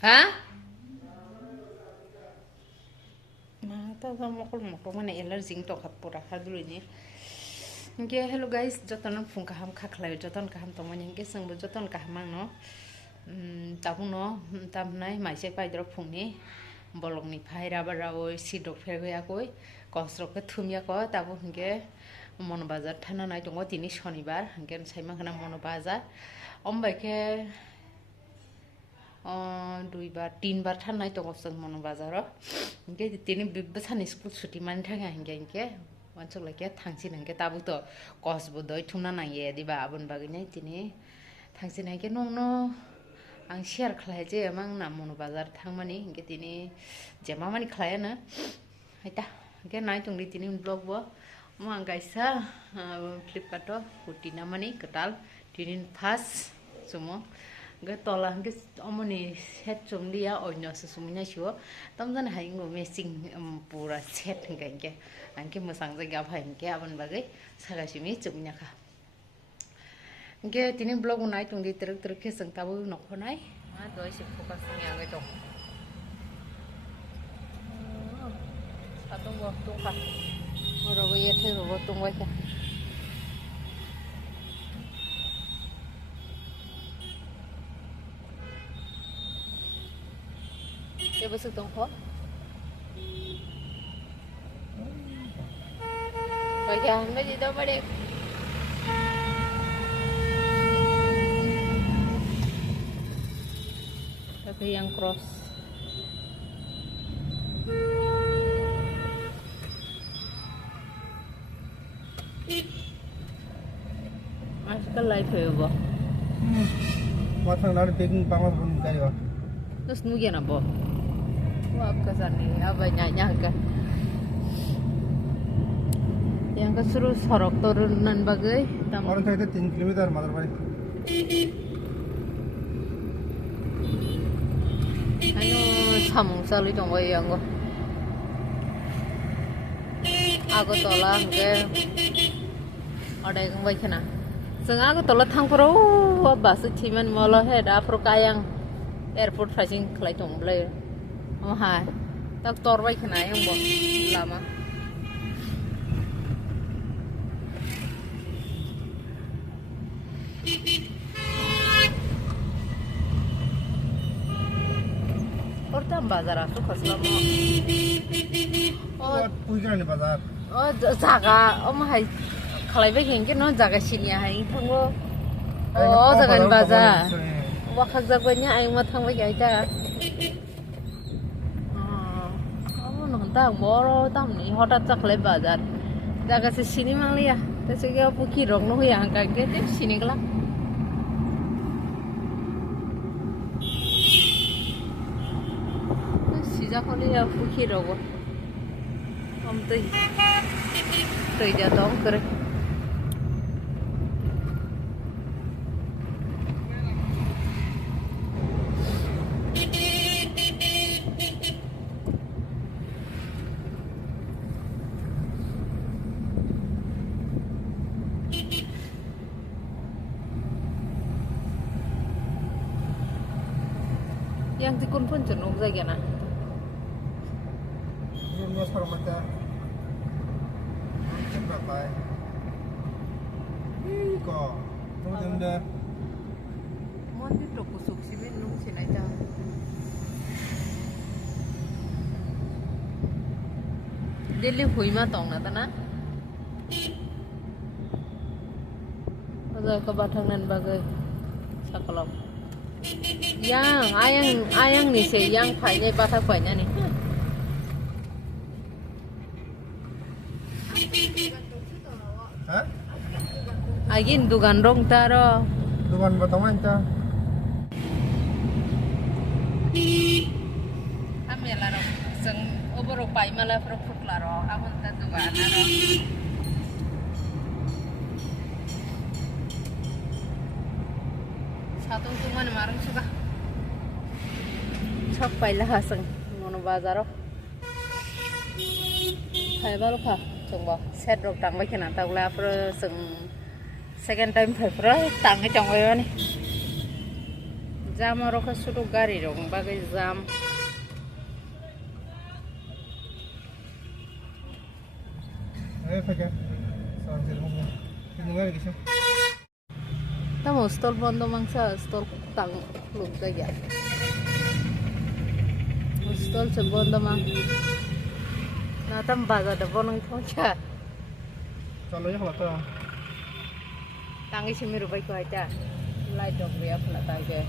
Hah? Mata sama kalau mana allergy to kapura hadulu ini. Oke, hello guys, jotonan phung kaham khaklai joton kaham tomon yang keseng bo joton kahamang no. Tabung no, tamnai maisai paidro phungni bolong ni phai raba rabo sidok fergoya koi kosrok ke thumya ko tabu hingke mono bazar thana nai tongo tini shonibar hingke saima khana mono bazar ombaike দুইবার তিনবার ঠান্ডায় তো কষ্ট মনে বাজারও ইনকে তিনি বিবসানি স্কুল ছুটি মানে থাকে হিংকে হিংকে অঞ্চল লাগে থাংসি নাঙ্কে তাবু তো কসবো দই থুনা নাইয়ে দিবা আবন বাগিনাই তিনি থাংসি নাইকে নং आं शेयार खालाय जे आं ना मनो बाजार थांमानि हिंके तिनि जेमा मानि खालायानो हायता हिंके नाय तंगि तिनि ब्लग बो आं गायसा फ्लिपकार्ट कुर्ति ना मानि कटाल तिनि फास सुमो गे तला हिंके अमनि सेट जुमलिया अन्यसो सुमिना शिव तम जाने हायिंगो मेसिं पुरा सेट हिंके हिंके आंके मोसां जायगा फाय हिंके आबन बागै सागासिमि जुमिनाखा Oke, ini blog naik tunggu terus keseng tahu nok naik. Doa sih fokusnya yang itu. Satu waktu kah? Orang bayar sih waktu mereka. Dia besok tunggu. Baiklah, anda jadi apa dek? Tapi yang cross आजकल लाइफ है वो matang dari peging pangas pun kali wah terus nugi na bo wah kesani apa nyanyi kan yang keseru sorok turunan bagai orang saya itu 3 kilometer madar bari ayo samung sali dong boy yang go aku tolak ke ada yang baik na sengaja aku tolak thang pro bus cimen malah head afro kayang airport facing kelai dong boleh oh hai tak tor baik na yang bo lama Orang bazar aku khaslah mau. oh pujian di pasar Oh jaga, mahai kalau begini kan no jaga sini hai tunggu. Oh jaga bazar. Wah jaganya aing mah tunggu ya ita. Kamu nonton moro tam ni hotat jaga bazar. Jaga sini malah ya. Terus kita pergi rong no ya angkat gitu sini kelah. Siapa ni yang pergi rogo? Om tu dia dong kere. Yang tikun pun jenuh saja na. ini sekarang mata berapa kok tunggu dah Monti to kusuk simin nung sinaita. Delhi hui ma tong na ta na. Bazar ka bathang nan bagai sakalom. Yang ayang ni se yang phai nei bathak phai nya ni. hah Agin dugan rong taro. duan batangan ta Kami laro seng oboro pai mala pro fut laro amun ta dugan laro. Satu cuma marang suka. Chok pai la hasang mono bazaro. Hai baru ka chungbo set rok tang bai khana ta la pro seng second time phải pro tang cái trong ấy này Jam aro ka sudu gari rong bagai jam. Ayo pakai. Soal jadi mau. Ini nggak gitu. Tamu stol bondo mangsa stol tang lug ya. Stol se bondo mang. Na tam baga da bonong thongcha. Kalau ya kalau tuh. Tangi simi rubai ko aja. Light dog ya pula taje.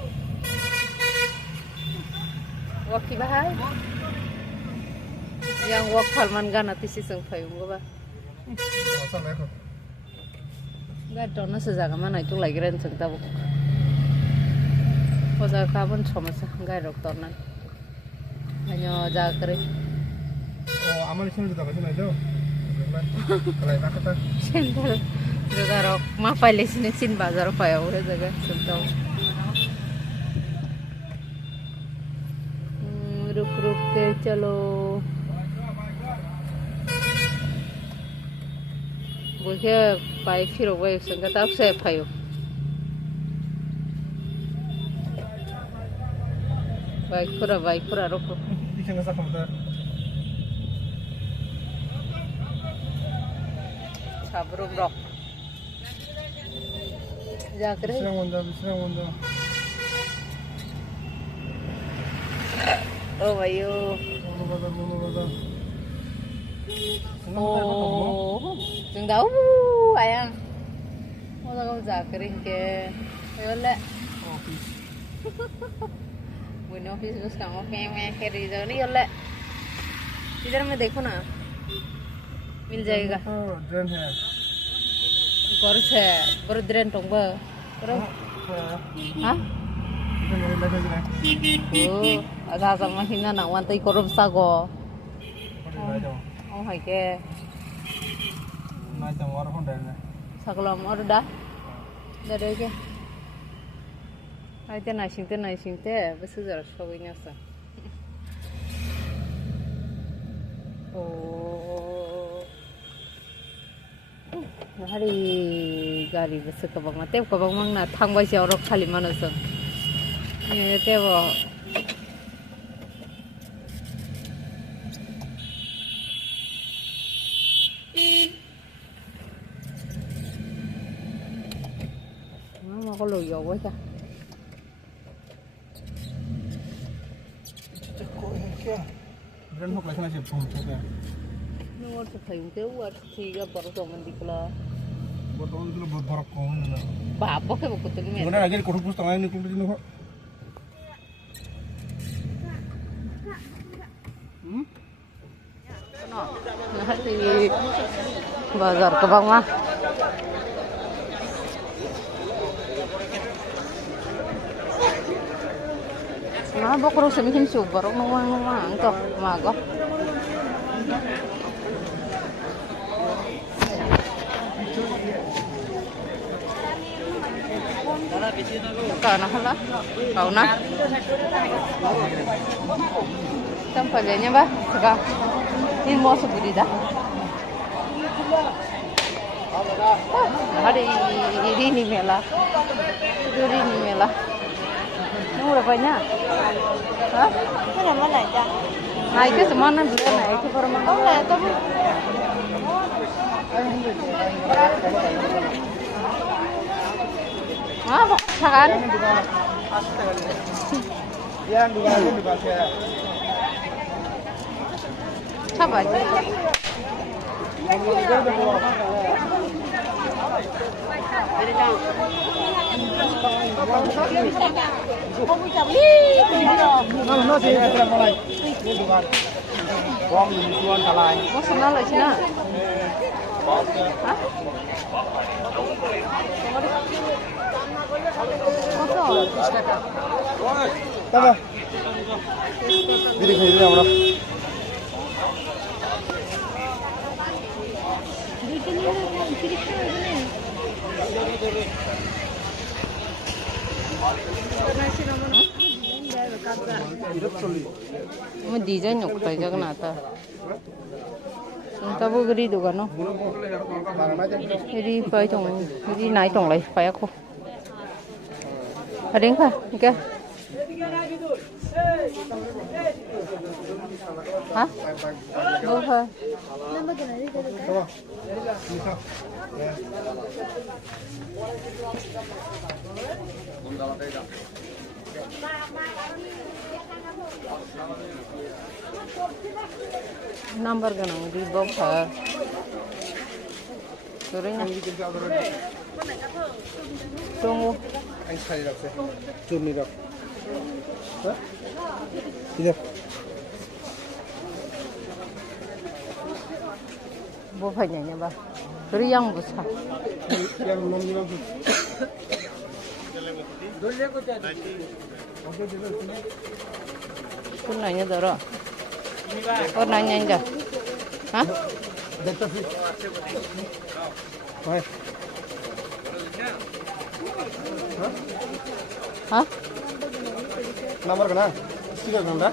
Waki bahai. Yang wak palman gana tisi seng payung ba. Masa lah aku. Enggak dona sejaga mana itu lagi ren seng tabu. Poza kabun somasa enggak dokter nan. Hanya jakre. Oh, amal di sini juga kasih aja. Kalau enak kita. Sendal. Jaga rok ma pale sini sin bazar paya ure jaga sentau. रुक रुक के चलो बोलके बाइक फिर वही संगत आप से फायो बाइक पूरा रुको Bisa nggak sah komputer? साबरुम रॉक जाकर Bisa ngondo. ओ भाइयो Mau bazar. ओ chúng đâu ayang mau sao không giả cái ke rồi lẹ Win office में काम मैं के रीजन नहीं होले इधर में देखो ना मिल जाएगा Jen है. कर छे बर ड्रेन टोंबा बर हां Jen mau lagi lagi. ओ आधा sama hina na wan tai korum sago Pada aja. oh hai ke Nah, jangan warung dah. saglom or da dari ke ai te na singte besu jar sogoi nasa oh hari gari besu kabang mate kabang mang na thangbai se orok khali manus ne te bo nó có lùi vô quá cha Jen hok lagi nasi pun juga. nó có chụp hình kéo qua thì gặp bảo tồn mình đi qua Botol itu buat borok kau ni lah. bà bóc cái một cái tiếng mẹ Sebenarnya lagi di kurung setengah ini kurung ini kok. nó thì bazar ke bang mah nah bok terus semikin super ngomong toh mago kau nak lah kau nak tempatnya bah sekarang ini mau sebudi dah hari ini mela hari ini mela ini berapanya hah Mana mana aja? naik ke semana dulu naik ke permana Oh, nggak tahu. ah kan Yang juga saya. siapa Nah, sih kita mulai. Ini bukan. Wong jualan kalai. mau sana lah sih nah hah Apa? Jadi kayak orang. mau desain nyok tay jaga nata kita bu geri doga no jadi pai tong jadi naik tong lai pai aku ada yang kah Hah? Bukan. Coba. Bisa. Ya. Number ganang di bawah. Turunnya. Tunggu. Anh xài được rồi. Chùm đi được. Đó. Đi được. 뭐 파냐냐 봐. 그리 양 부사. Yang nom ni langsung. 돈 나냐 들어. 나냐 이제. Hah? Dekta sih. Hai. Hah? Nomor kena? Stiker kena?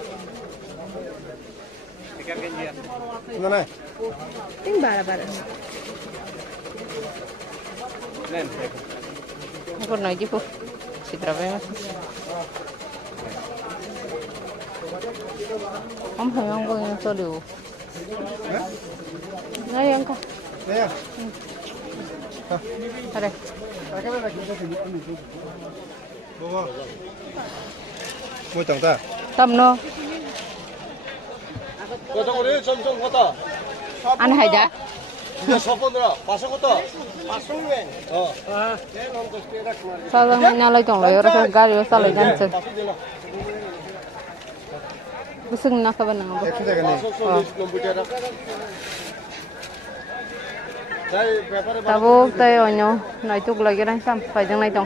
Mana? Ting bara. Aku lagi po. Si berapa ya? Om hayang ko yung solo. Hah? Ngayon ka. Ya. Hah. Are. Pakai apa lagi? Bawa. Mau tangta? Tamno. Kota kore 점점 kota. An haja. 이제 4번들아. 마셔 kota. 마셔면. Salang nyalai tong lo yora gari yo salai ganse. Busung na ka ba nang ba? Eksuda gani. Tabo tayo nyo. Naituk lagi rin sam. Pajang na itong.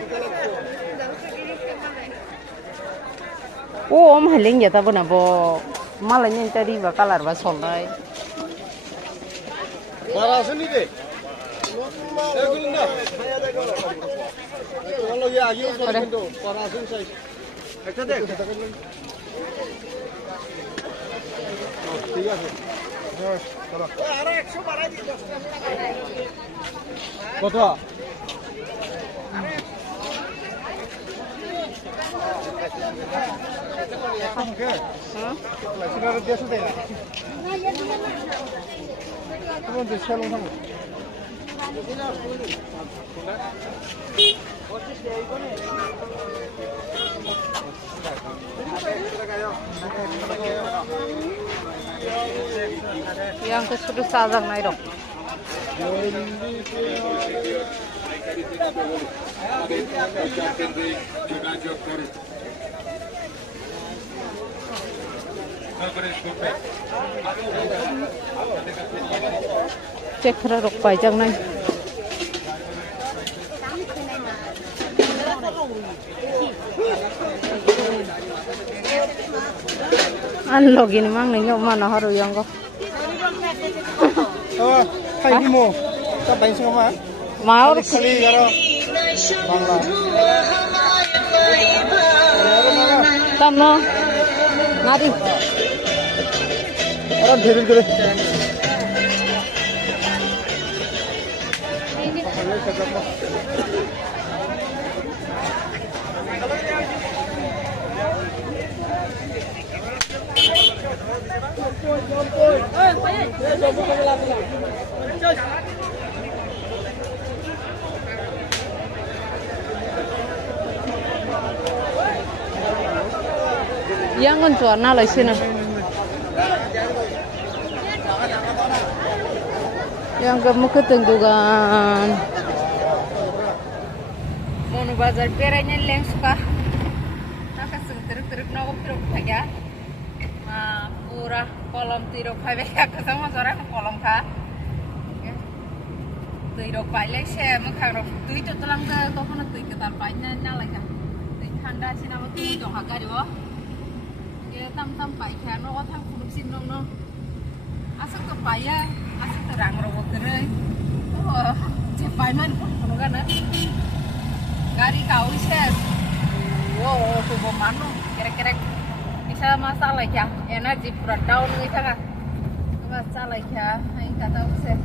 Om haling ya tabo na bo. Malah nyen tadi bakalar ba solai. Parasın idi. Ekulunda. Kalau ya ayo sorry parasın say. Ekta dek. ঠিক আছে হ্যাঁ চলো আরে 100 বাড়াই দি 10 টাকা কত ওকে হ্যাঁ লাইসেন্স দেশে দেয় না তুমি দেশে লং থাকো Yang ke sudah sadang naik dong. Cek rok pajang naik. An login mang nengok mana haru yang kok. Hai đi mua các bánh số mà Mau kali karo bangla tamno. Mari. orang dherin kare Yang kan cuan na lai sini. Yang kamu ketentukan. Mau bazar peranya leng suka. Tak teruk nak teruk saja. Pura kolom tirok kayak kesama orang kolom kah. Tirok pilih saya makan rok. Tu itu tulang ke kau pun tu kita pilihnya nyala kan. Tu Thanda sih nama tu jong agak dua. Ya tam pilih kan orang tham kurup sin dong no. Asal tu pilih, asal tu rang rok kerai. Oh, cepai man pun kan na. Gari kau ises. Wow, tu bomano. Kira-kira bisa masalah ya. Energi pura down gitu kan. Masalah ya. Ini kata usah.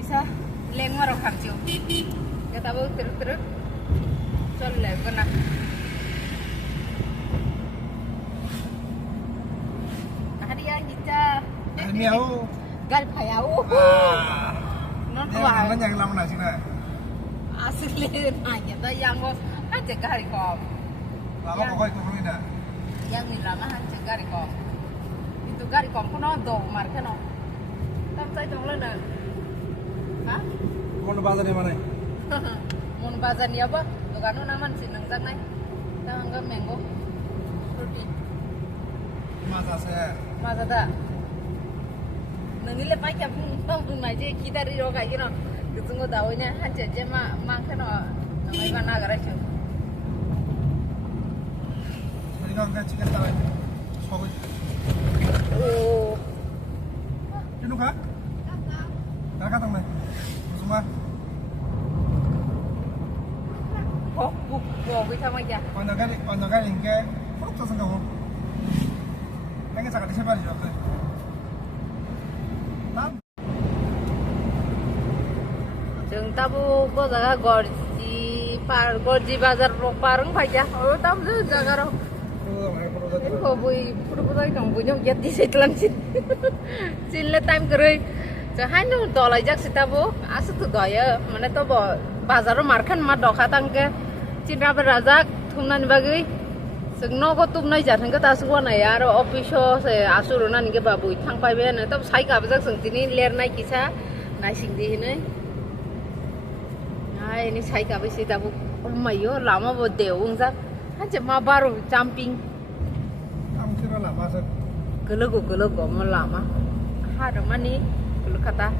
Bisa lengmar orang kacau. Kata bu teruk. Soalnya kena. kita Miau. gal payau. Non Yang tua. mana yang lama sih nak? Asli nanya dah yang go aja kari kom. Lama kok itu kami dah. Yang ni lama aja kari kom. Itu kari kom pun ada marka no. Tam saya dong lah dah. Hah? Mau nebang dari mana? Mun bazan ya ba? Tukano naman sinang sang nai. Tangga mango. Fruity. Masa saya. Masa dah. Nangile pakai pun aja kita rio kayak gini. Ditunggu tahunya aja je makan namanya mana agar aja. Tadi kan kan chicken tarik. Sogo. Oh. Ini kah? Kakak tang nih. Semua. Kita aja. Ono kali ingke. Perut tuh sengkau. Pengen sakit siapa di sana? Nam. Jeng tabu ko jaga gorji bazar rok parang paja. Oh tam tu jaga rok. Ini ko bui puru kang bunyo jadi setelan sin. Sin le time keroi. Jangan nu dolai jak sitabu asu tu doya. Mana tu bo bazar ro markan ma dokha tangke. Cindra berazak thumnan bagi. Sengno ko tum nai jatang ke tasu ko nai aro officio se asuru nan ke babu thang pai be na tab sai ka bazak seng tini ler nai kisa nai sing di hinai. Ai ini sai ka besi tabu mayo lama bo deung sak. Aja ma baru jumping. Kamu kira lama sih? Gelo mo lama. Hada mani gelo kata.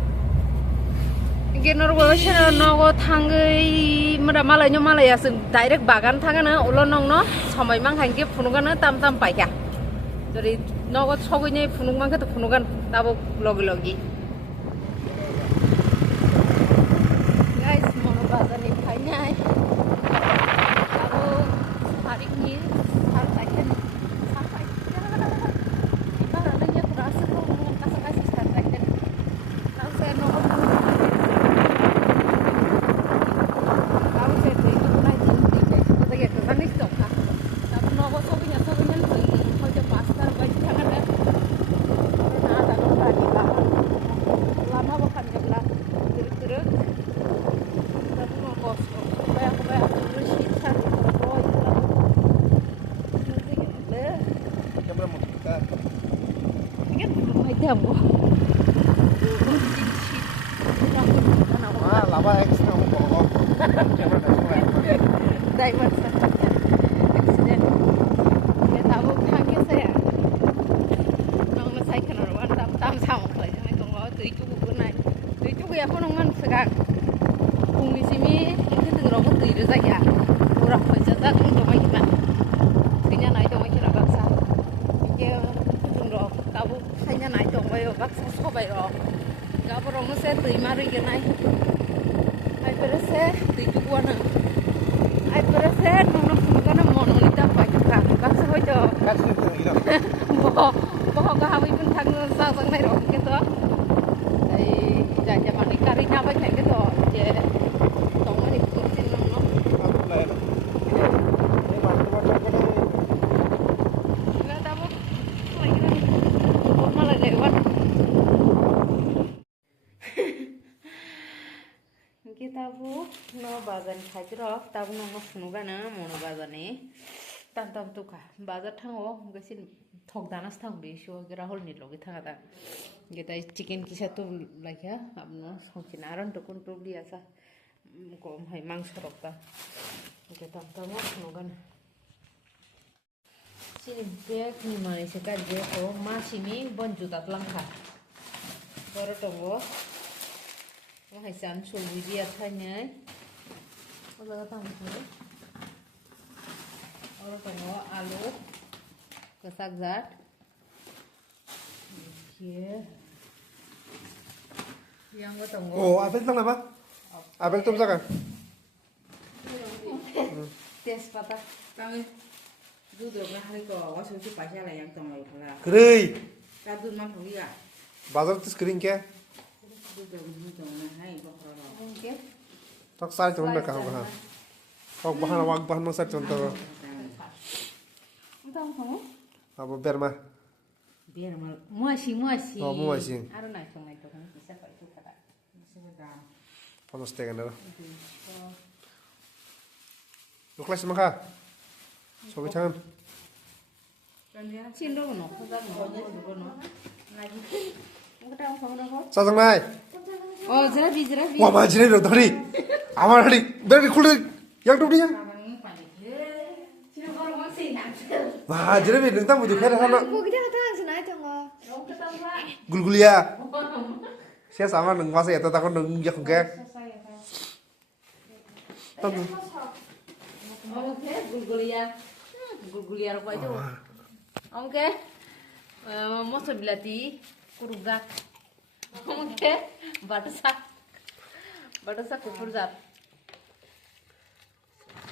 Genor go shana no go thangai mara malai nyo malai ya sing direct bagan thangana ulo nong no samai mang hangke funugana tam tam paika. Jadi no go sogoi funung mang to funugan tabo logi. Guys, mono bazar ni phainyai. Tabo hari ni har taiken sampai. Ibarat nanya kurasa ko nang kasakasi start taiken. Tahu saya no Ah, lama ekstra mau kok. Driver accident. Ya tahu kaki saya. Nong na sai kana wan tam sama kala jangan tong lo tu itu ku nai. Tu itu ya pun man segar. Kung mi simi itu teng ro tu itu saya. Pura fajar tak untuk mai kita. Tinya nai tong mai kira baksa. Ke teng ro tabu hanya nai tong mai baksa sobai ro. Gak perlu saya terima lagi nai. Ai perese tu itu ku na. Ai perese nong kana mono ni ta pa ka baksa ho jo. Kasih itu gitu. Bohong kami pun tanggung sang mai ro gitu. Ai jaja mani kari nya ba khen gitu. Je tong mani pun sin nong no. Aku lah. Ini mantap kan. Enggak tahu. Lagi kan. Malah lewat. Kita bu no bazan khajro tabu no funuga na mono bazane. Tam tuka bazar thango gasin thok danas thang be sho rahul ni logi thangada geta chicken kisa tu lakha apno songkin aron to kun probli asa kom hai mangso rokta geta tamo nogan sini bek ni mani sekar je ko masimi bonju tat langkha boro tongo hai san sulwi dia thanyai oga tam और टंगो आलू कसाक Jat yang gue tunggu Oh, apel tang apa? Apel tuh misalkan? tes patah kami duduk lah hari kau wasuk tu pasal yang tunggu lah Kering. kadun mah pergi ya Bazar tuh kering kya? duduk hai bakal oke Tak sar cuman mereka kan. Kau bahan awak bahan masar contoh. Entah kamu? Apa biar mah? biar mal muasi Oh, muasi. aro naik tong bisa kok itu kata 50 টাকা না লোকলাস মাখা সবই থাকেন cinro no khazan no lagi ওটা খবর খবর চাচাং নাই ও জরা বি ওয়া মাঝিরে র ধরি আমার হাড়ি বেরি খুলে ইয়াং টুটি ইয়াং মাঝিরে বে নং তামু দুখে রাখা 거기다 당신 아이던 거. গুলগুলিয়া শেষ আমার নং মাসে এত তখন নং ইয়া খকে তাম oke gulgulia apa itu oke moso bilati kurugak oke batasak kupurjat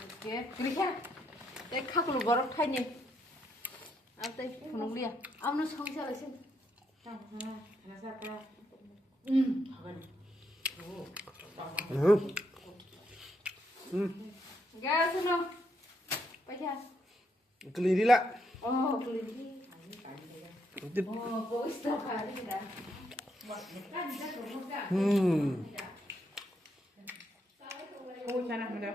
oke kiriya tek khakulu borok thaini amtai phununglia amno songsa laisin gas no paya kelirila oh kelili oh bois to kali dah oh sana muda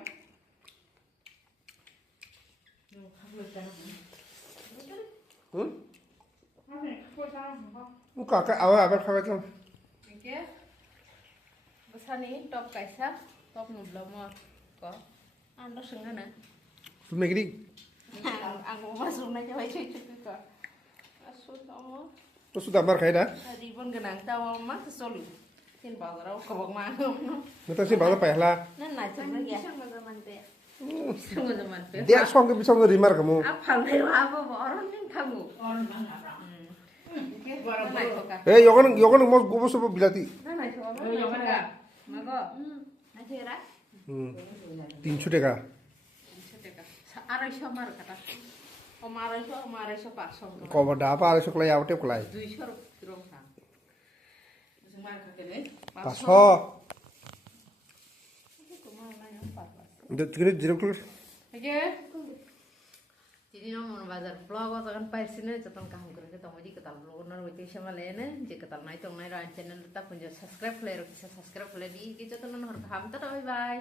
muka ka awa abar khawa tam oke besani top kaisa top nublama ko ando sengana tume gidi aku masuk na jawai cucu ko asut kamu to sudah mar khaida ribon genang tahu mah kesolu tin bazar kobok mah mata si bala pahla nan naik lagi ya sama zaman teh. sungguh zaman pe dia song ke bisong rimar kamu apa nih apa orang yang kamu orang bangga naik kok eh yogan mo gobo sobo bilati naik kok mago 아직 라? 300 টাকা আড়াইশো আমার কাটা আড়াইশো 500 কবা ডাবা 200 কলাই আউটে কলাই 200 রকম খান তোমার কাছে নেই 500 তোমার নাই 500 itu tigre zero kilo oke jadi nomor bazar vlog atau kan paisine jatan kaham kerja tamu di ketal vlog onar witi sama lene je ketal nai tong nai ran channel tetap punjo subscribe layer bisa subscribe layer di gitu tenan har kaham ta bye bye